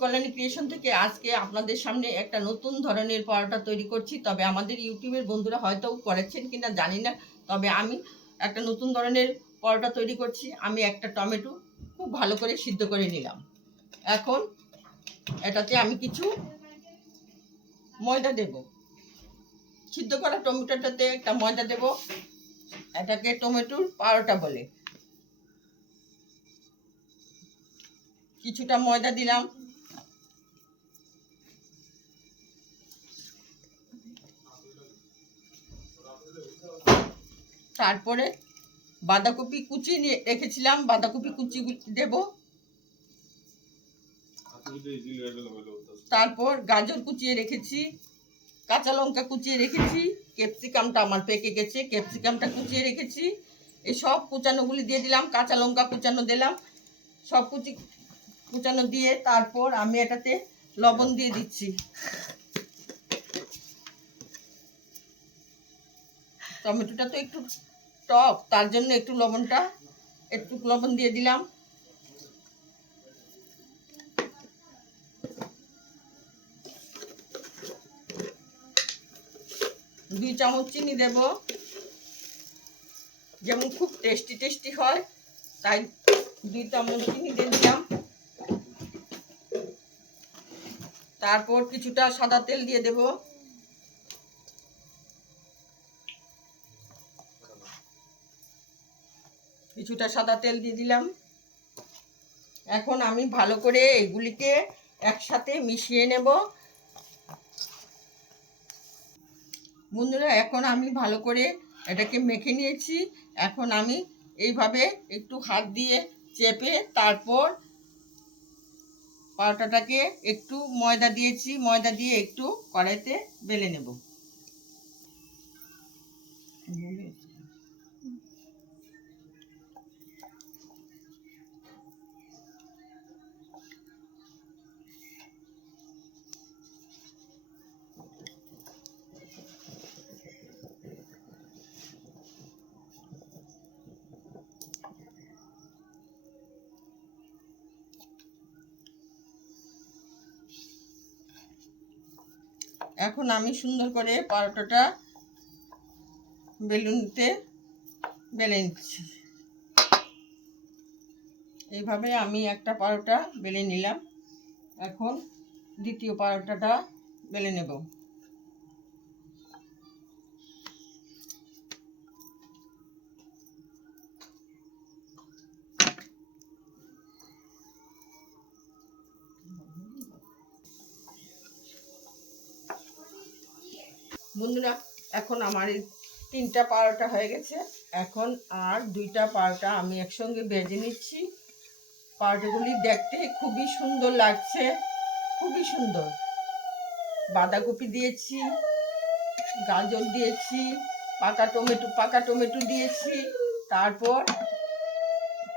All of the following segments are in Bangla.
কল্যাণী ক্রিয়েশন থেকে আজকে আপনাদের সামনে একটা নতুন ধরনের পরোটা তৈরি করছি। তবে আমাদের ইউটিউবের বন্ধুরা হয়তো করেছেন কিনা জানি না, তবে আমি একটা নতুন ধরনের পরোটা তৈরি করছি। আমি একটা টমেটো খুব ভালো করে সিদ্ধ করে নিলাম। এখন এটাতে আমি কিছু ময়দা দেব। সিদ্ধ করা টমেটোটাতে একটা ময়দা দেব। এটাকে টমেটোর পরোটা বলে। কিছুটা ময়দা দিলাম। তারপরে বাঁধাকপি কুচি রেখেছিলাম, বাঁধাকপি কুচি দেব। তারপর গাজর কুচিয়ে রেখেছি, কাঁচা লঙ্কা কুচিয়ে রেখেছি, ক্যাপসিকামটা আমার পেকে গেছে, ক্যাপসিকামটা কুচিয়ে রেখেছি। এই সব কুচানোগুলি দিয়ে দিলাম, কাঁচা লঙ্কা কুচানো দিলাম, সব কুচানো দিয়ে তারপর আমি এটাতে লবণ দিয়ে দিচ্ছি। টমেটোটা তো একটু টক, তার জন্য একটু লবণ দিয়ে দিলাম। দুই চামচ চিনি দেব, যেমন খুব টেস্টি হয় তাই 2 চামচ চিনি দিয়ে দিলাম। তারপর কিছুটা সাদা তেল দিয়ে দেব। কিছুটা সাদা তেল দিয়ে দিলাম। এখন আমি ভালো করে এগুলিকে একসাথে মিশিয়ে নেব। বন্ধুরা, এখন আমি ভালো করে এটাকে মেখে নিয়েছি। এখন আমি এইভাবে একটু হাত দিয়ে চেপে তারপর পরোটাটাকে একটু ময়দা দিয়েছি, ময়দা দিয়ে একটু কড়াইতে বেলে নেব। এখন আমি সুন্দর করে পরোটাটা বেলুনতে বেলে নিচ্ছি। এইভাবে আমি একটা পরোটা বেলে নিলাম। এখন দ্বিতীয় পরোটাটা বেলে নেব। বন্ধুরা, এখন আমার এই 3টা পরোটা হয়ে গেছে। এখন আর 2টা পরোটা আমি একসঙ্গে ভেজে নিচ্ছি। পরোটাগুলি দেখতে খুবই সুন্দর লাগছে, খুবই সুন্দর। বাঁধাকপি দিয়েছি, গাজর দিয়েছি, পাকা টমেটো দিয়েছি, তারপর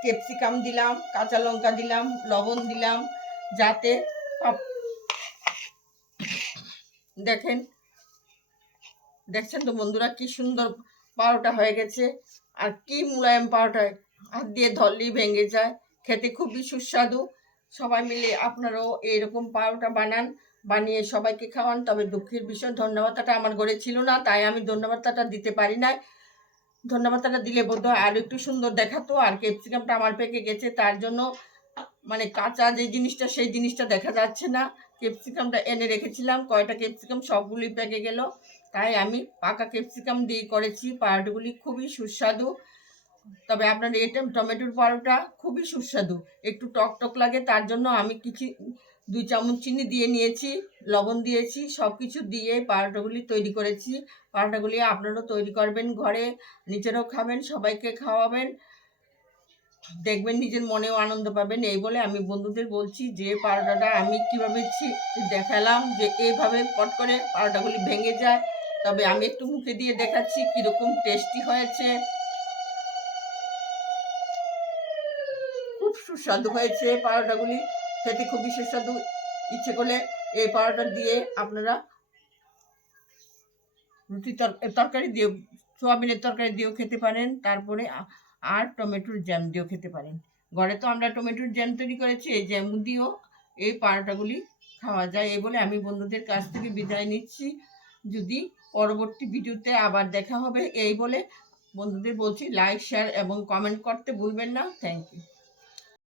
ক্যাপসিকাম দিলাম, কাঁচা লঙ্কা দিলাম, লবণ দিলাম, যাতে দেখছেন তো বন্ধুরা কি সুন্দর পরোটা হয়ে গেছে। আর কি মুলায়ম পরোটা, হাত দিয়ে ধরলেই ভেঙে যায়। খেতে খুবই সুস্বাদু। সবাই মিলে আপনারাও এইরকম পরোটা বানিয়ে সবাইকে খাওয়ান। তবে দুঃখের বিষয় ধন্যবাদটা আমার ঘরে ছিল না, তাই আমি ধন্যবাদটা দিতে পারি নাই। ধন্যবাদটা দিলে বোধহয় আর একটু সুন্দর দেখাতো। আর ক্যাপসিকামটা আমার পেকে গেছে, তার জন্য মানে কাঁচা যে জিনিসটা সেই জিনিসটা দেখা যাচ্ছে না। ক্যাপসিকামটা এনে রেখেছিলাম, কয়টা ক্যাপসিকাম সবগুলি পেকে গেল, তাই আমি পাকা ক্যাপসিকাম দিয়ে করেছি। পরোটাগুলি খুবই সুস্বাদু। তবে আপনার এটা টমেটোর পরোটা খুবই সুস্বাদু, একটু টক লাগে, তার জন্য আমি 2 চামচ চিনি দিয়ে নিয়েছি, লবণ দিয়েছি, সব কিছু দিয়ে পরোটাগুলি তৈরি করেছি। পরোটাগুলি আপনারাও তৈরি করবেন ঘরে, নিজেরাও খাবেন, সবাইকে খাওয়াবেন, দেখবেন নিজের মনেও আনন্দ পাবেন। এই বলে আমি বন্ধুদের বলছি যে পরোটাটা আমি কীভাবে দেখালাম, যে এইভাবে পট করে পরোটাগুলি ভেঙে যায়। তবে আমি একটু মুখে দিয়ে দেখাচ্ছি কীরকম টেস্টি হয়েছে। খুব সুস্বাদু হয়েছে পরোটাগুলি, খেতে খুবই সুস্বাদু। ইচ্ছে করলে এই পরোটা দিয়ে আপনারা তরকারি দিয়ে, সোয়াবিনের তরকারি দিয়েও খেতে পারেন, তারপরে আর টমেটোর জ্যাম দিয়েও খেতে পারেন। ঘরে তো আমরা টমেটোর জ্যাম তৈরি করেছি, এই জ্যাম দিয়েও এই পারোটাগুলি খাওয়া যায়। এই বলে আমি বন্ধুদের কাছ থেকে বিদায় নিচ্ছি। যদি পরবর্তী ভিডিওতে আবার দেখা হবে এই বলে বন্ধুদের বলছি, লাইক শেয়ার এবং কমেন্ট করতে ভুলবেন না। Thank you.